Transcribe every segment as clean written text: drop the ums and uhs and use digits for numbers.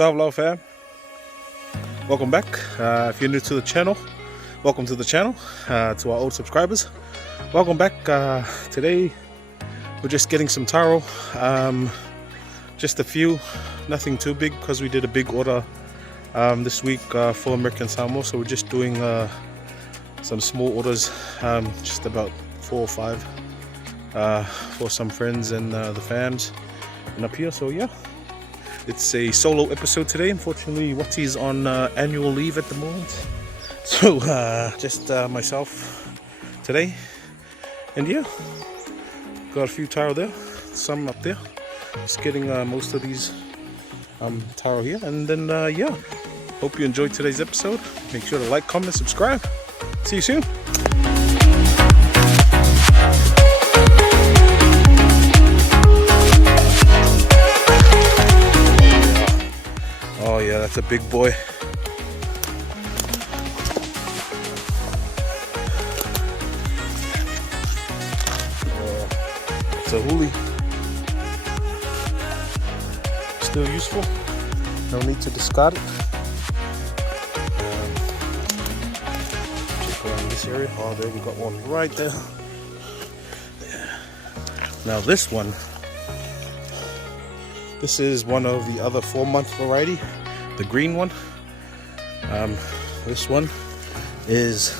Hello fam, welcome back. If you're new to the channel, welcome to the channel. To our old subscribers, welcome back. Today we're just getting some taro, just a few, nothing too big because we did a big order this week for American Samoa, so we're just doing some small orders, just about 4 or 5 for some friends and the fams and up here. So yeah, it's a solo episode today. Unfortunately, Watty's on annual leave at the moment, so just myself today. And yeah, got a few taro there, some up there. Just getting most of these taro here, and then yeah, hope you enjoyed today's episode. Make sure to like, comment, subscribe. See you soon. Oh yeah, that's a big boy. It's a huli. Still useful. No need to discard it. Check around this area. Oh, there we got one right there. Now this one. This is one of the other 4-month variety, the green one. This one is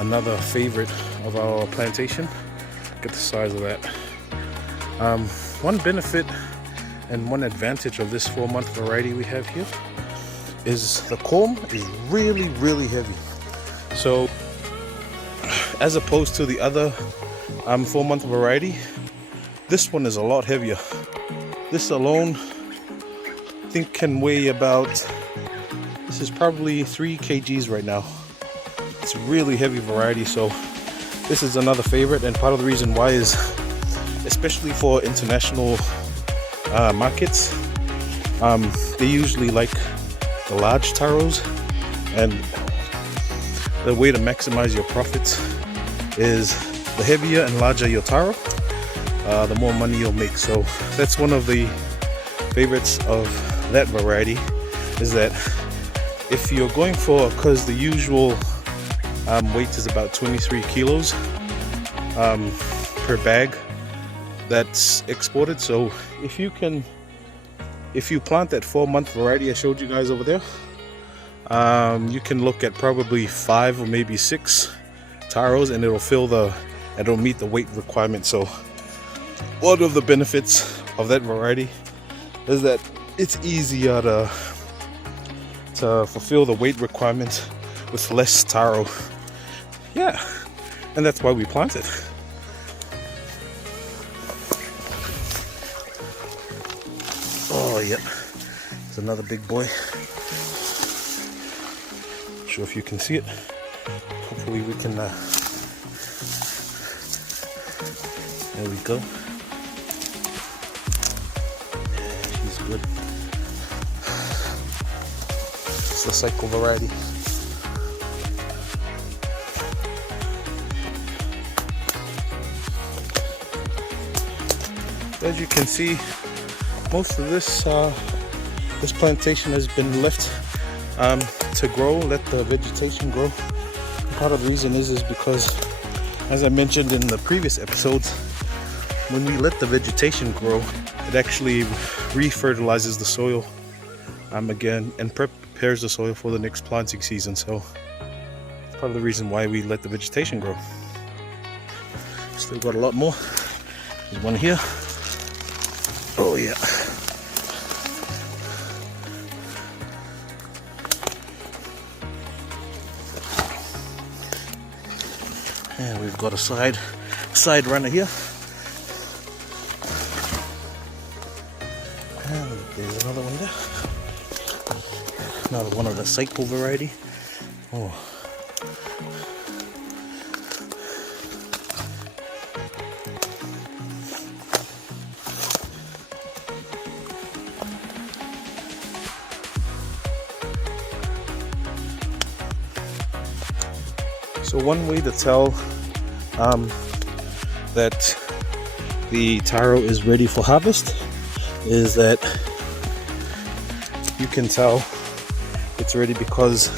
another favorite of our plantation. Look at the size of that. One benefit and one advantage of this 4-month variety we have here is the comb is really heavy. So as opposed to the other 4-month variety, this one is a lot heavier. This alone, I think, can weigh about, this is probably 3 kgs right now. It's a really heavy variety, so this is another favorite, and part of the reason why is, especially for international markets, they usually like the large taros, and the way to maximize your profits is the heavier and larger your taro, the more money you'll make. So that's one of the favorites of that variety, is that if you're going for, because the usual weight is about 23 kilos per bag that's exported. So if you plant that 4-month variety I showed you guys over there, you can look at probably 5 or maybe 6 taros, and it'll meet the weight requirement. So one of the benefits of that variety is that it's easier to fulfill the weight requirement with less taro. Yeah, and that's why we plant it. Oh yeah, it's another big boy. Not sure if you can see it. Hopefully we can. There we go. Good. It's the cycle variety. As you can see, most of this plantation has been left to grow, let the vegetation grow. Part of the reason is because, as I mentioned in the previous episodes, when we let the vegetation grow, it actually re-fertilizes the soil again and prepares the soil for the next planting season. So it's part of the reason why we let the vegetation grow. Still got a lot more. There's one here. Oh yeah. And we've got a side runner here. And there's another one there. Another one of the cycle variety. Oh. So one way to tell that the taro is ready for harvest is that you can tell it's ready because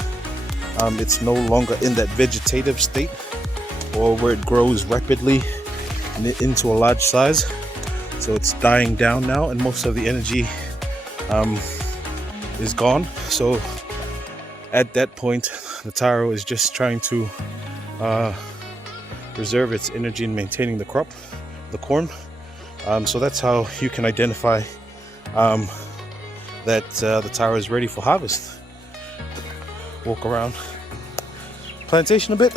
it's no longer in that vegetative state, or where it grows rapidly into a large size. So it's dying down now, and most of the energy is gone. So at that point, the taro is just trying to preserve its energy in maintaining the crop, the corn. So that's how you can identify that the taro is ready for harvest. Walk around plantation a bit.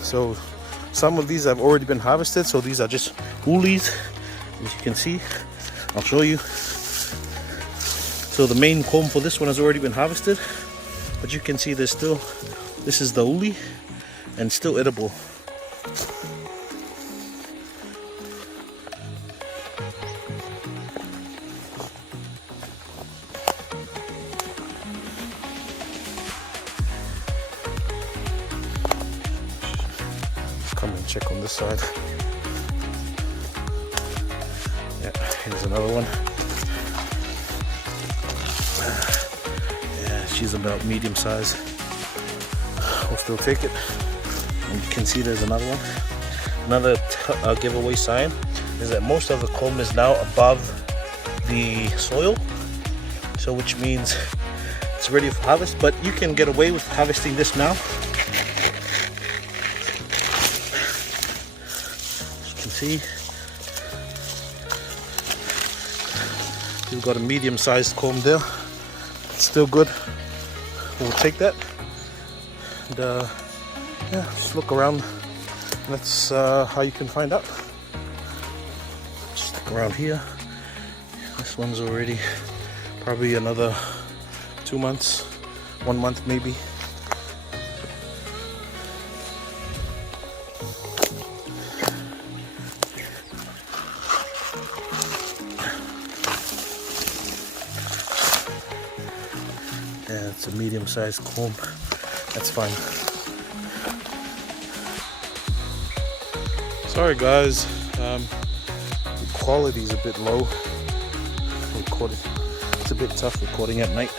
So some of these have already been harvested. So these are just woolies, as you can see. I'll show you. So the main comb for this one has already been harvested, but you can see there's still, this is the uli, and still edible. Let's come and check on this side. Yeah, here's another one. Yeah, she's about medium size. We'll still take it. And you can see there's another one. Another giveaway sign is that most of the comb is now above the soil, so which means it's ready for harvest. But you can get away with harvesting this now. As you can see, you've got a medium-sized comb there. It's still good. We'll take that. And yeah, just look around. That's how you can find out. Just look around here. This one's already probably another 2 months, 1 month maybe. Yeah, it's a medium-sized comb. That's fine. Sorry guys, the quality's a bit low. It's a bit tough recording at night.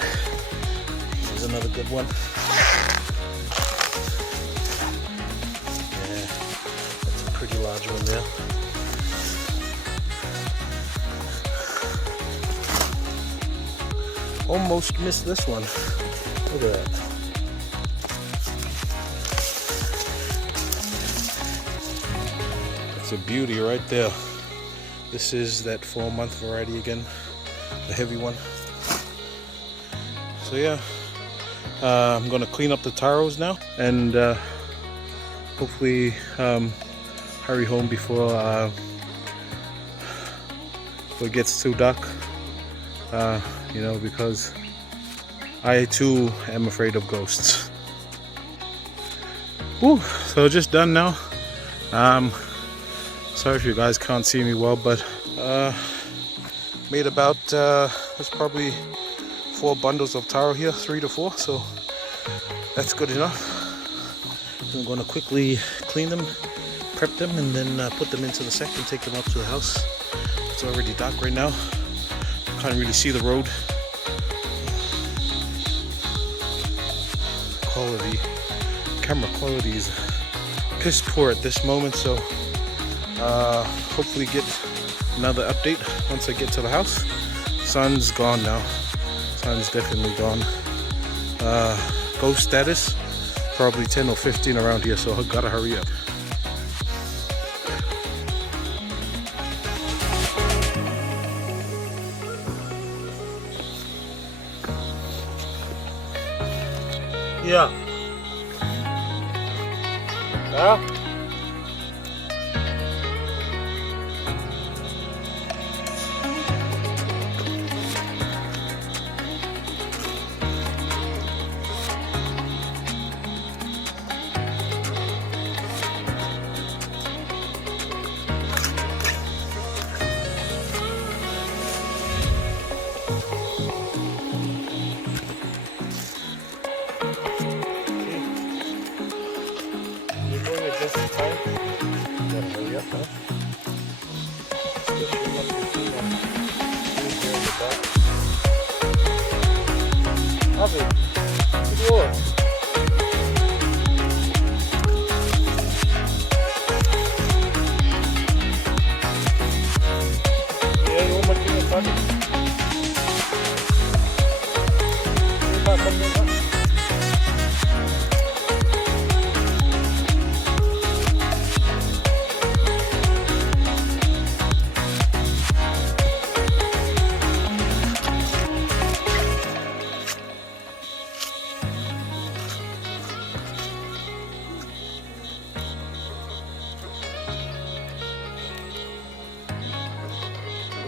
Here's another good one. Yeah, that's a pretty large one there. Almost missed this one. Look at that. It's a beauty right there. This is that 4-month variety again, the heavy one. So yeah, I'm gonna clean up the taros now, and hopefully hurry home before it gets too dark. You know, because I too am afraid of ghosts. Woo, so just done now. Sorry if you guys can't see me well, but made about there's probably 4 bundles of taro here, 3 to 4, so that's good enough. So I'm going to quickly clean them, prep them, and then put them into the sack and take them up to the house. It's already dark right now. Can't really see the road. Camera quality is piss poor at this moment, so hopefully get another update once I get to the house. Sun's gone now. Sun's definitely gone. Ghost status probably 10 or 15 around here, so I've gotta hurry up. Yeah. Yeah. You're doing it just coffee. Good. Yeah, you want my king of coffee?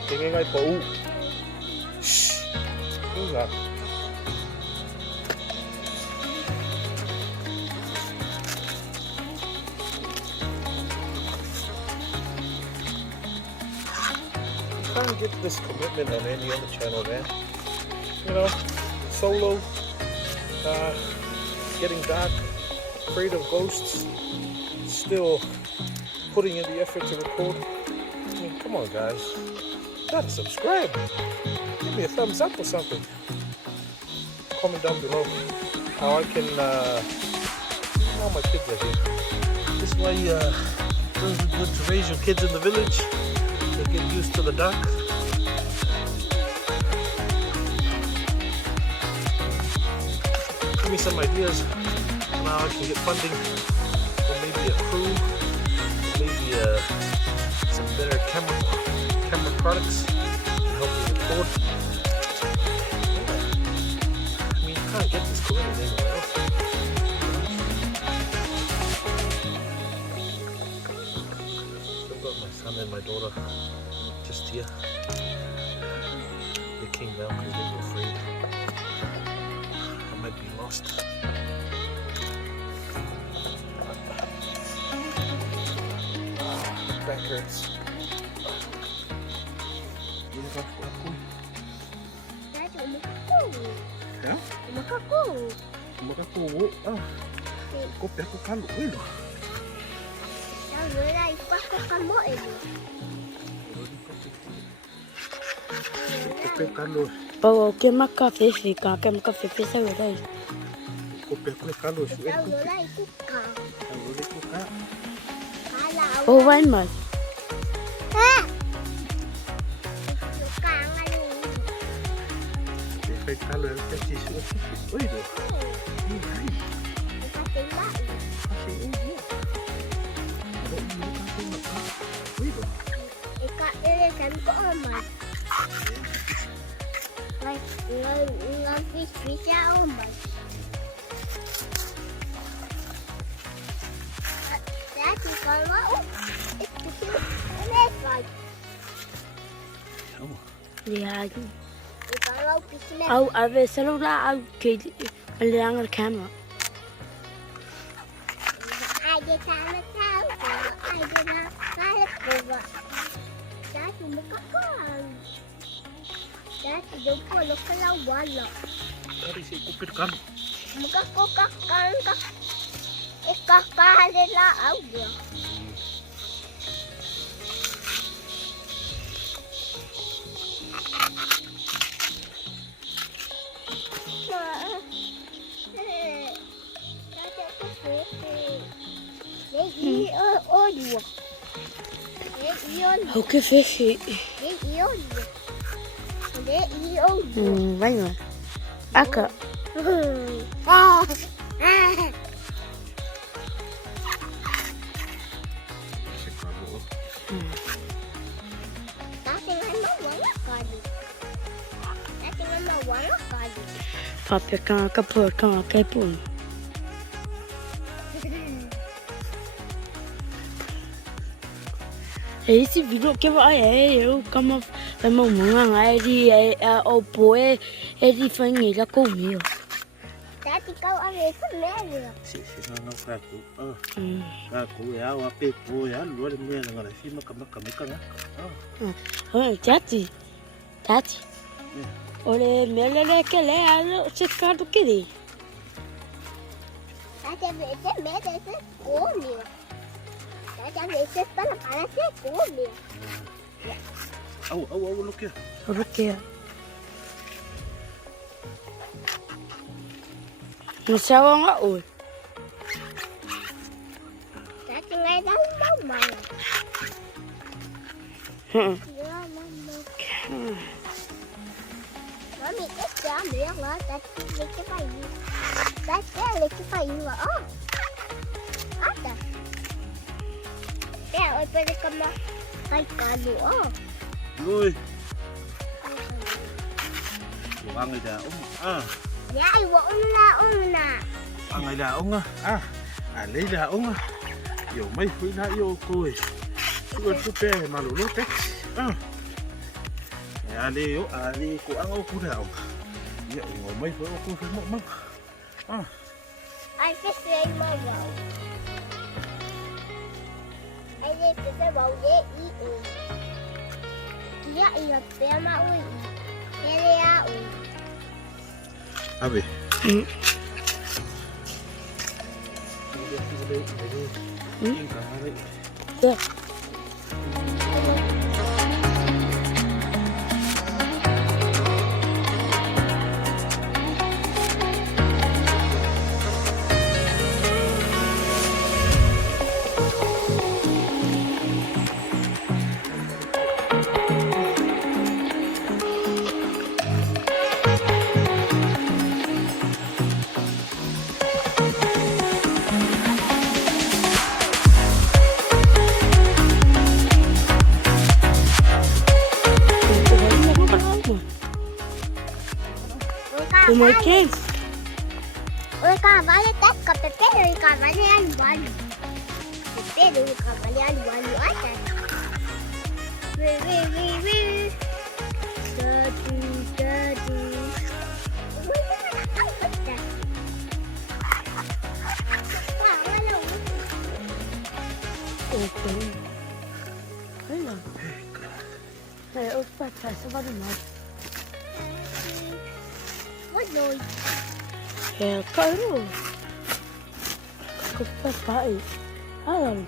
Tingin ngay po. Shh. Who's that? You can't get this commitment on any other channel, man. You know, solo, getting dark, afraid of ghosts, still putting in the effort to record. I mean, come on, guys. Gotta subscribe. Give me a thumbs up or something. Comment down below how I can. All my kids are here. This way, it's really good to raise your kids in the village. They get used to the dark. Give me some ideas on how I can get funding, or maybe a crew, or maybe some better camera products to help you record. Yeah. I mean, you can't get this commitment anywhere else. I've got my son and my daughter just here. They came down because they were afraid I might be lost. Back hurts. Ya? Makaku. Ah. Kopi aku kalau itu. Kopi kalau. Bawa ke makan fifi, kan fifi saya dah. Kopi aku kalau sih. Oh, wine mas. Kalau kecil sih, oh itu. Yeah. Au ave celular au ke leang camera. Tadi si kupit kan. Okay, fishy. Vai lá. Acá. Papi kan kapur kan kapun. Esse vídeo que vai eu como vai mamãe aí o poe ele foi nele comigo. Tá te cau a ver comigo. Si não fraco. Fraco é o apepo é lo de mel agora se makamaka. Tati. Olha mel que ele é se cardo que ele. Tá te ver esse comigo. Tá esse para ser comigo. Look here. Look here. Masawa nga oi. Dati ngay daw mama. Yeah, mama. Mami, it's jam, yeah, that's LiQWYD. That's LiQWYD. Oh. Ata. Kaya, oy, pwede ka kahit kano, oh. Uy. Ang ay daong. Yeah, ay, waong na. Ang ay daong alay daong Yo may hui na yo koy. Sugar pupe malulutek. Ali ko ang ako daong. Ya, may hui ako sa mo. Ay, fish rin mo, wow. Ay, dito sa wow, iyo. Iya, iyo, pero mauwi. Pero yao. Abi. Yeah. Oh my king. Uy, kabali, tat ka, pero kabali yan, walo. Pero kabali yan, walo ata. Daddy. Uy, ang basta. Wala. Okay. Hello. Hey, opa, sa ba naman? What noise? Yeah, karo. Kapatay. Alam.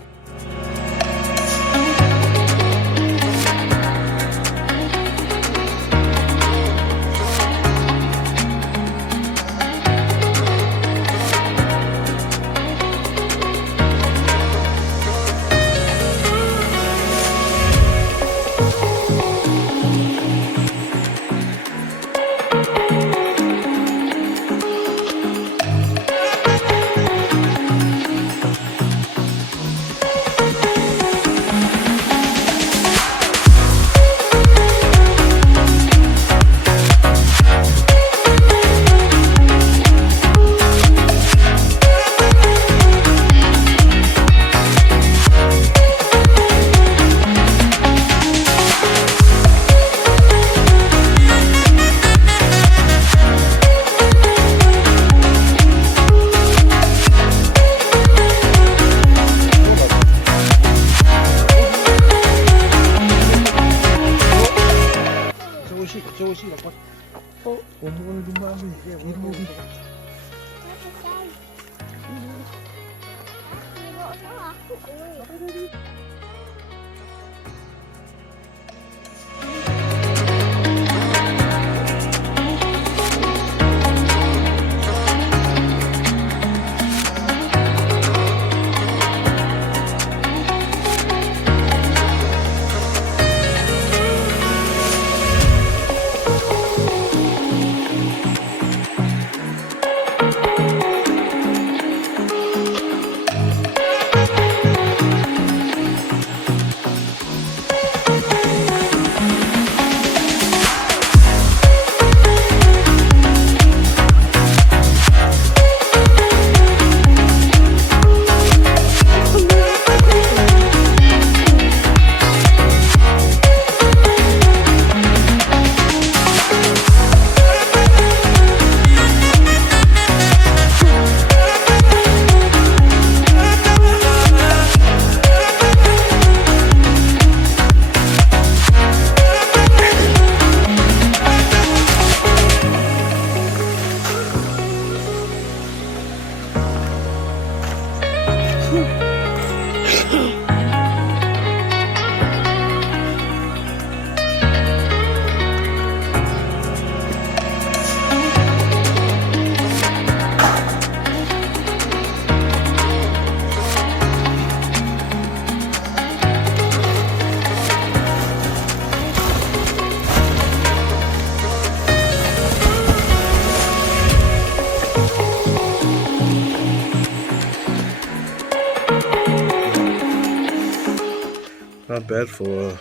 bad for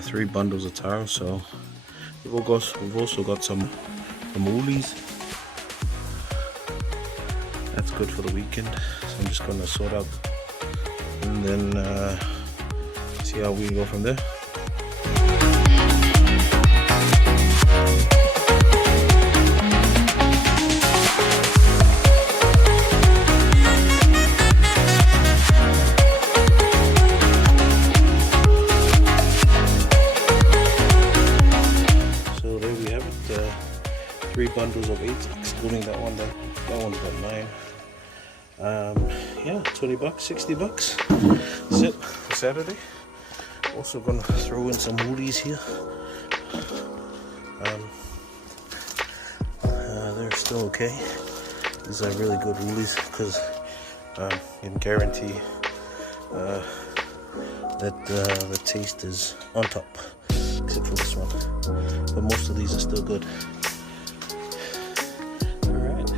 3 bundles of taro. So we've also got some woolies. That's good for the weekend. So I'm just gonna sort out and then see how we go from there. So there we have it, 3 bundles of 8, excluding that one. That one's got 9. Yeah, $20, $60. That's it for Saturday. Also gonna throw in some woolies here. They're still okay. These are really good woolies because you can guarantee that the taste is on top, except for this one. But most of these are still good. Alright.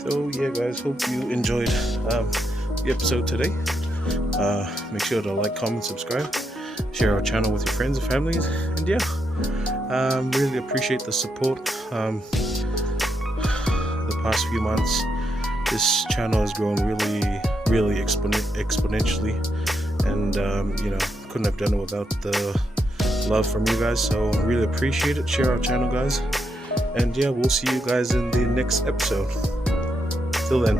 So yeah guys, hope you enjoyed the episode today. Make sure to like, comment, subscribe, share our channel with your friends and families, and yeah, really appreciate the support. The past few months this channel has grown really exponentially, and you know, couldn't have done it without the love from you guys, so really appreciate it. Share our channel guys, and yeah, we'll see you guys in the next episode. Till then.